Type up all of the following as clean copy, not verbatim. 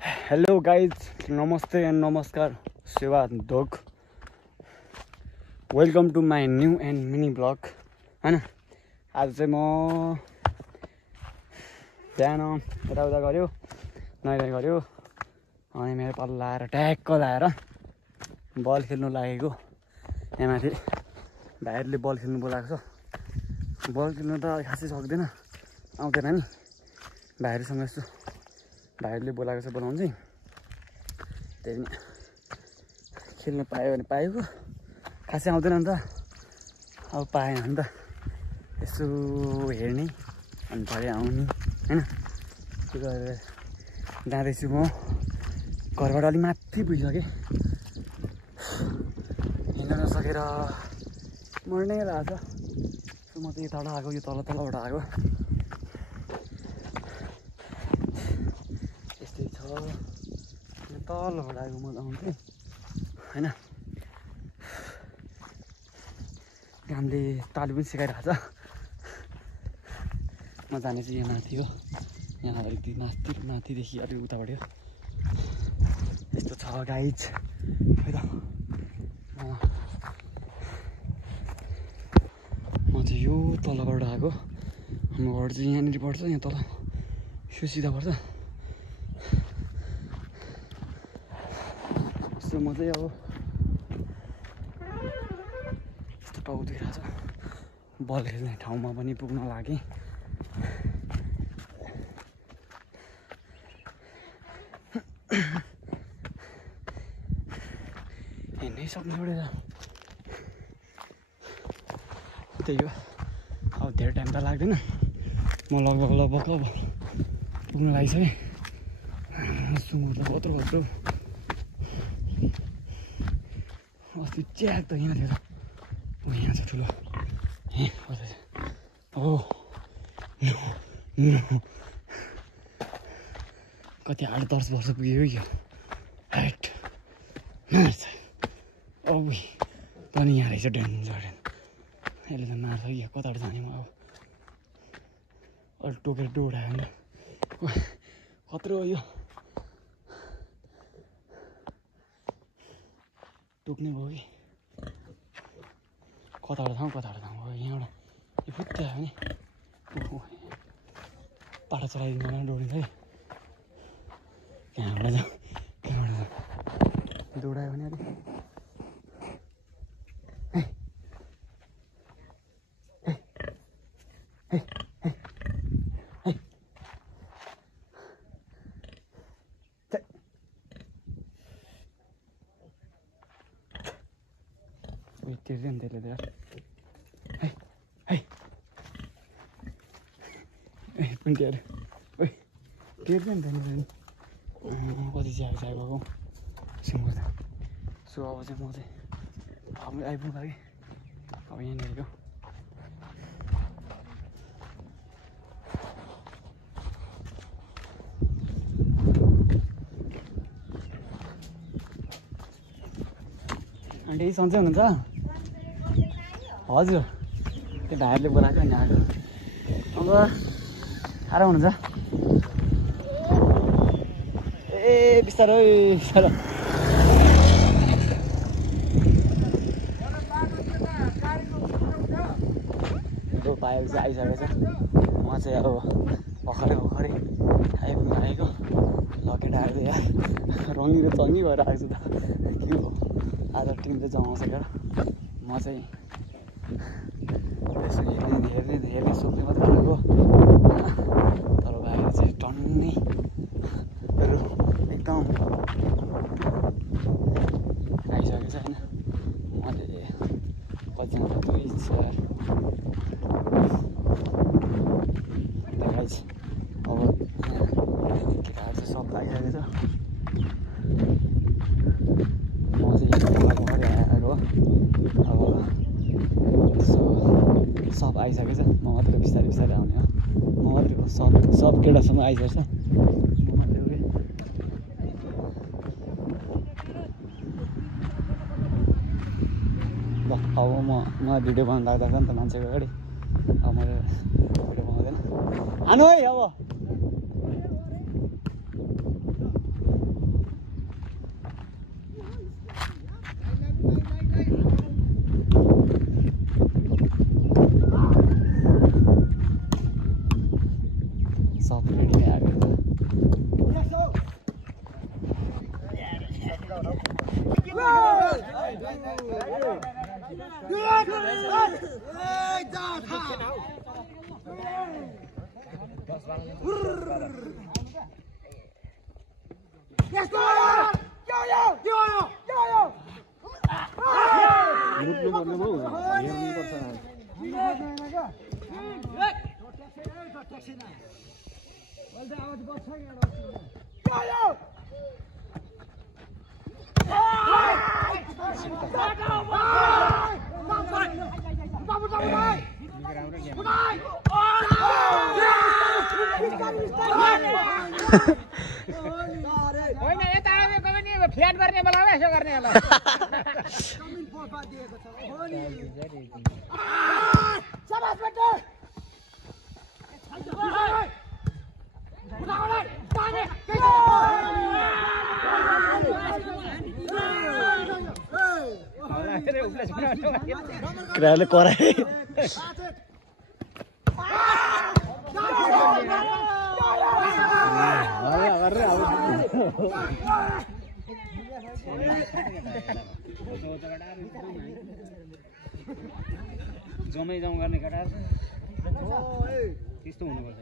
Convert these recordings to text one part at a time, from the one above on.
Hello guys, नमस्ते and नमस्कार, सेवा धोक। Welcome to my new and mini blog होइन। आज चाहिँ म बिहान यताउता गऱ्यो, नुहाइ गऱ्यो, अनि मेरो पल्ला आएर ट्याक्क लाएर बल खेल्नु लागेको। यहाँ माथि भाइहरूले बल खेल्नु बोलाएको छ। बल खेल्नु त खासै सक्दैन, आउँदैन नि। भाइहरूसँग यसो भाइहरूले बोलाएको छ, बोलाउनु चाहिँ त्यही पनि खेल्नु पायो भने पाएको, खासै आउँदैन नि त। अब पाएन भने त यसो हेर्ने अनि भरे आउने होइन। त्यो गरेर जाँदैछु म। घरबाट अलिक माथि पुगिसकेँ, हिँड्न नसकेर मर्नै लाग्छ। सो म चाहिँ तल आएको, यो तलबाट आएको। यस्तै छ, तलबाट आएको म आउँछु होइन। घामले तालु पनि सिकाइरहेको छ। म जाने चाहिँ यहाँ माथि हो, यहाँ अलिकति माथिदेखि अलिक उताबाट यस्तो छ गाइज है त। म चाहिँ यो तलबाट आएको। हाम्रो घर चाहिँ यहाँनिर पर्छ, यहाँ तल यो सिधा पर्छ। सो म चाहिँ अब यस्तो टाउ दुखिरहेको छ। बल खेल्ने ठाउँमा पनि पुग्न लागेँ। हिँड्नै सक्नु पऱ्यो। त्यही हो, अब धेरै टाइम त लाग्दैन। म लगभग अब पुग्न लागिसकेँ। सुँगुर त कत्रो अस्ति च्याक त यहाँ थियो त, यहाँ छ ठुलो। कति 8-10 वर्ष पुग्यो यो हाइट। अब पनि यहाँ रहेछ डेन्जर। यसले त मार्छ कि कताबाट जाने म। अब अलिक टोकेर डोडायो भने कत्रो हो यो, टोक्ने भयो कि कताबाट जाउँ भयो। यहाँबाट यो फुत्तै आयो भने पाटा चलाइदिनु होला, डोडिन्छ है। कहाँबाट जाउँ दौडायो भने अलिक तिर्दैन त्यसले त पनि तिर्दैन त नि। कति चिया भएको सुँगुर त। सो अब चाहिँ म चाहिँ अब आइपुग्नु लाग्यो। अब यहाँनिरको आन्टी सन्चै हुनुहुन्छ? हजुर, त्यो भाइहरूले बोलाएको नि आएको। अब खाएर हुनुहुन्छ? ए बिस्तारै पाएको चाहिँ आइसकेको छ। म चाहिँ अब भर्खरै आइपुग्नु लागेको। लकेटाहरू त यहाँ रङ्गी र चङ्गी भएर आएको छु त। के हो, आज टिम चाहिँ जमाउँछ क्या। म चाहिँ यसो हेर्ने सोध्ने मात्रै खाएको। तर भाइहरू चाहिँ टन्नै एकदम आइसकेको छ होइन। मैले कतिजना 2-4 अब केटाहरू चाहिँ सब लागिरहेको छ। म चाहिँ भर्खरै आएको। अब सब आइसकेको छ। म मात्रै बिस्तारै आउने हो। म मात्रै सब केटासम्म आइसकेको छ। म मात्रै हो ल। अब म भिडियो बनाउनु लाग्दा नि त मान्छेको अगाडि। अब मैले भिडियो बनाउँदैन। हानु है अब होइन यता आएको पनि फ्ल्याट गर्ने बेलामा यसो गर्ने होला केटाहरूले कराए जमै जाउँ गर्ने केटाहरू त्यस्तो हुनुपर्छ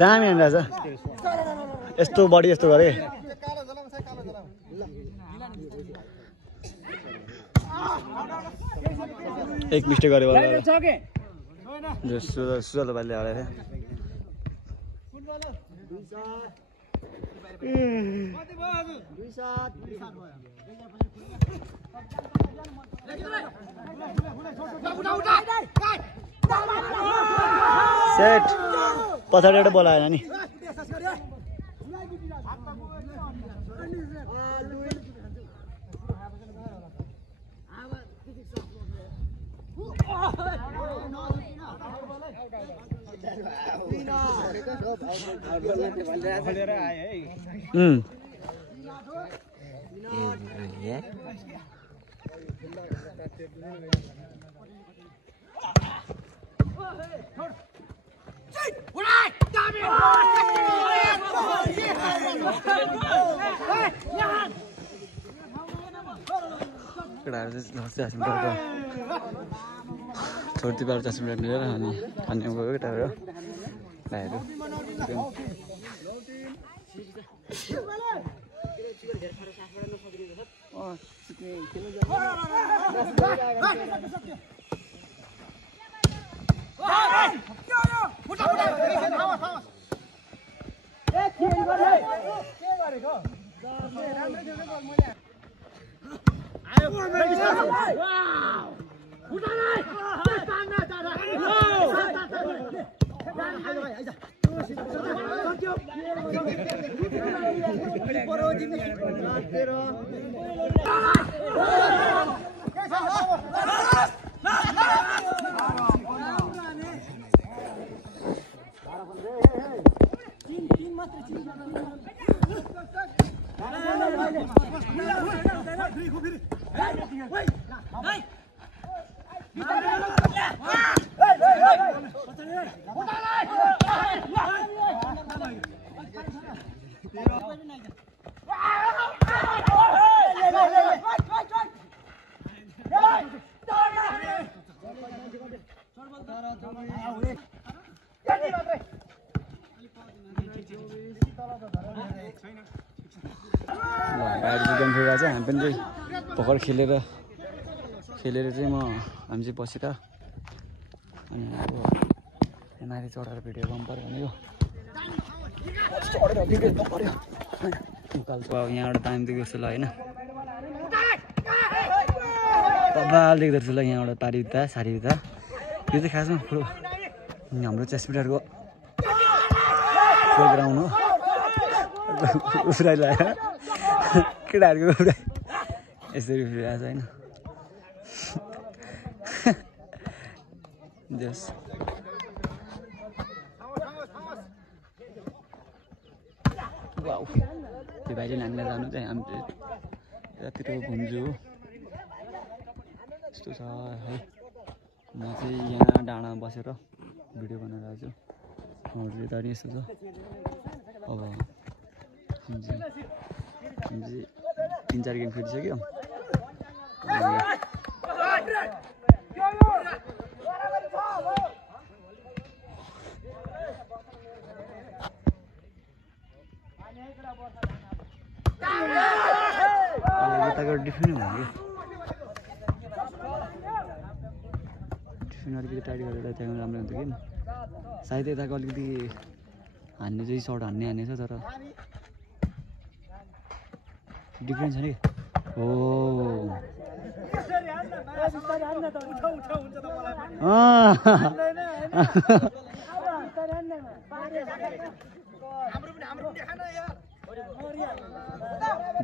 दामी रहेछ यस्तो बडी यस्तो गरे एक मिस्टेक गरे सुजल भाइले हरायो सेट पछाडिबाट बोल आएन नि छोड्ती पार 10 मिनट लिएर अनि खाने गयो केटाहरू भाइहरू हामी पनि भर्खर खेलेर चाहिँ हामी चाहिँ बसेर अनि अब माथि चढेर भिडियो गर्नु पर्यो भनेको अब यहाँबाट दामी देख्दो रहेछ ल होइन बबाल देख्दो रहेछ ल यहाँबाट पारी बित्दा सारी बित्दा यो चाहिँ खासमा ठुलो हाम्रो चेसपिटारको प्रोग्राउन्ड हो उफ्राइ लगाएर केटाहरूको उफ्राइ यसरी उफ्रिरहेको छ होइन जस वाउ त्यो भाइले हामीलाई जानु चाहिँ हामी यतातिर घुम्छु यस्तो छ है म चाहिँ यहाँ डाँडामा बसेर भिडियो बनाइरहेको छु यता पनि यस्तो छ अब हामी चाहिँ 3-4 गेम खेलिसक्यो यताको डिफेन्ड भयो कि डिफेन्ड अलिकति टाइट गरेर त्यहाँ राम्रो हुन्थ्यो कि सायद यताको अलिकति हान्ने चाहिँ सर्ट हान्ने छ तर डिफरेन्स छ नि हो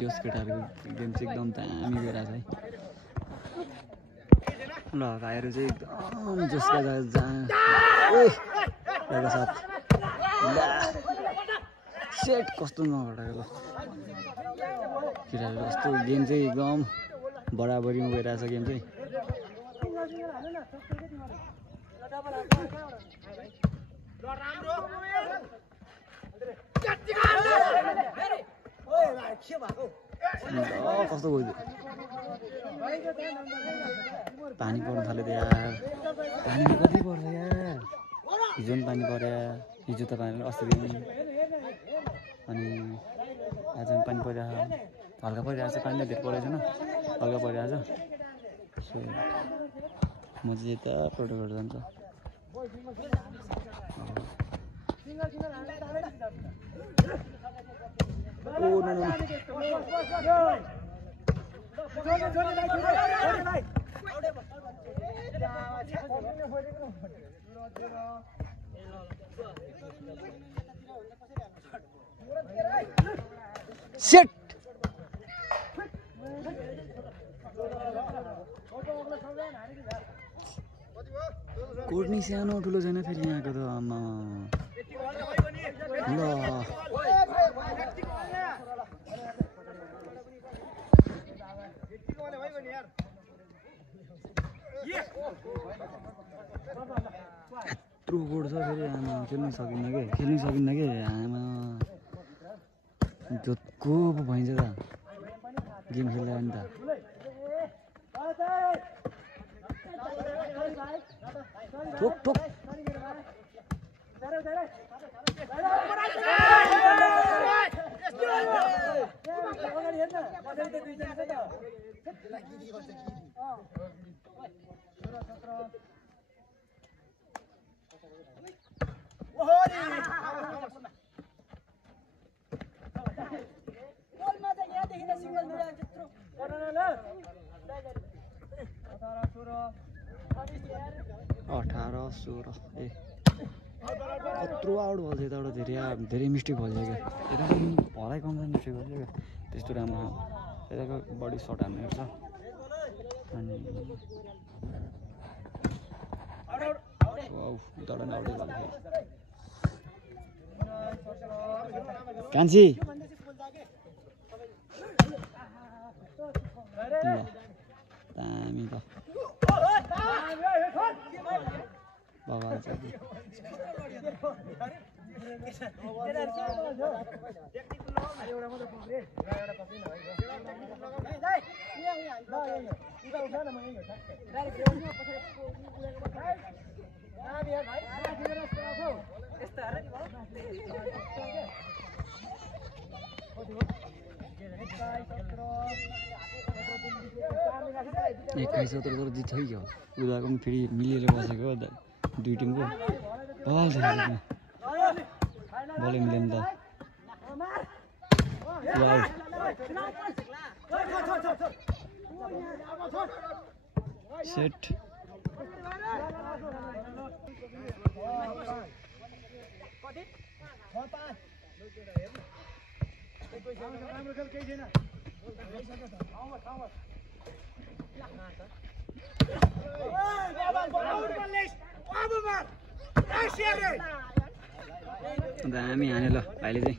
जोस केटाहरूको गेम चाहिँ एकदम दामी गइरहेको छ है ल भाइहरू चाहिँ एकदम जोसका साथ सेट कस्तो नघटाएको केटाहरू कस्तो गेम चाहिँ एकदम बराबरीमा गइरहेछ गेम चाहिँ कस्तो गयो पानी पर्नु थाल्यो त यार पानी कति पर्छ यार हिजो पनि पानी पर्यो हिजो त पानी अस्ति अनि आज पनि पानी परिरहेको हल्का परिरहेको छ पानी त धेरै परेको छैन हल्का परिरहेको छ सो म चाहिँ यता प्रोटोकल जान्छ oh no no Shit! Court नि सानो ठुलो छैन फेरि यहाँको त आमा ल यत्रो गोड छ फेरि आमा खेल्नु सकिन्न के आमा जोतको पो भइन्छ त गेम खेल्दा नि त ठोक ठोक अठारह 16 ए कत्रो आउट भन्छ यताबाट धेरै मिस्टेक भन्छ क्या यता पनि भलाइ कम मिस्टेक भन्छ क्या त्यस्तो राम्रो यताको बडी सर्ट हान्ने गर्छ अनि उताबाट आउट भयो कान्छी दामी त बाबा एक्काइस 17 तर जित्छ कि हो उनीहरूको पनि फेरि मिलेर बसेको हो दुई टिमको बलै मिल्यो नि त सेट दामी हाने ल भाइले चाहिँ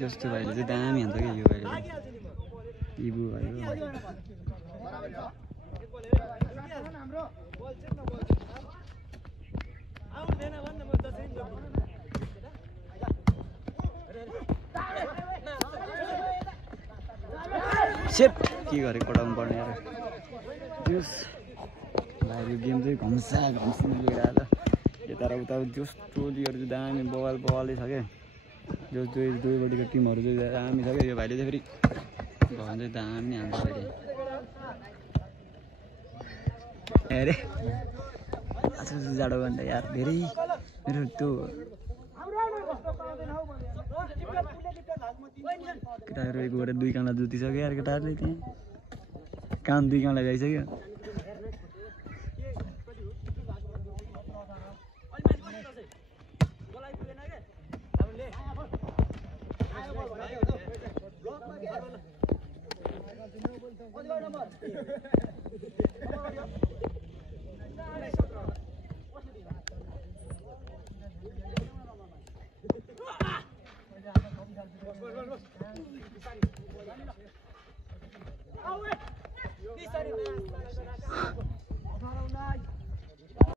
जस्तो भाइले चाहिँ दामी हान्छ क्या यो भाइले इबु भाइ सेट के गरे कोटाउनु पर्ने यार त्यस भाइले गेम चाहिँ घम्सिन लिएर आएर यता र उता जस टोलीहरू चाहिँ दामी बवालै छ क्या जस दुईपट्टिको टिमहरू चाहिँ दामी छ क्या यो भाइले चाहिँ फेरि भगवान चाहिँ दामी नै हान्छ भाइले अरे आज जाडो भन्दा यार धेरै मेरो त्यो केटाहरू गएर 2 काँडा जुतिसक्यो यार केटाहरूले त्यहाँ कान 2 काँडा गइसक्यो